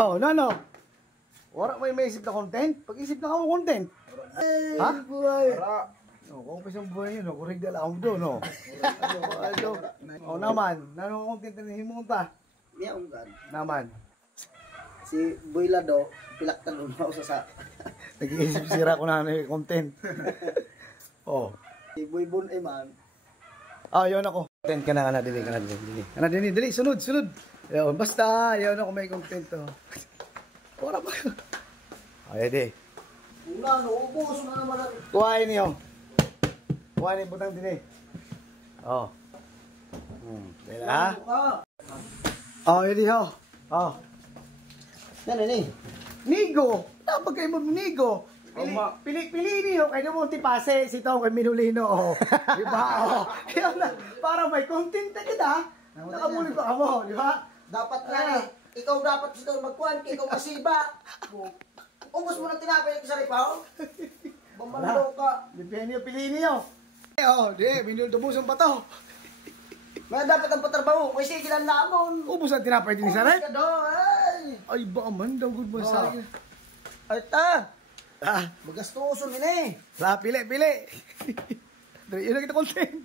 Oh, no. Wala may maisip na content. Pag-isip na ako content. Ha? Buhay. Kung pisang buhay yun, kurig na lang doon, no? Naman, content na himunta. Niya unggan. Naman. Si Boy Lado, pilaktan doon ako sa Nag-iisip sira ko na yung content. Oh. Si Boy Bon Eman. Yun ako. Content ka na, dili. Sunod. Yun, basta, yun ako may content, oh. Wala pa. Di. Una, ubos na naman natin. Kuhain niyo. Kuhain butang din eh. Oh. Dila. Yun ho. Yan ni. Nigo. Dapat kayo mo nigo. Pili niyo. Kaya mo tipase si Tong kay Minulino. Oh. Diba? Oh. Yan na. Para may content na kita. Nakamulit pa ka mo. Diba? Dapat nga eh. Ikaw dapat gusto magkuhan. Ikaw masiba. Ubos mo na tinapay sa ripaw. Bumalo ka. Depende yung piliin niyo. Binuldubusan pa to. Mga dapat ang patrabaho. Kasi silang namon. Ubus ang tinapay din sa rin. Ay, baka man daw good man sa akin. Ay, ta. Magastuso nila eh. Pili. Yun na kita content.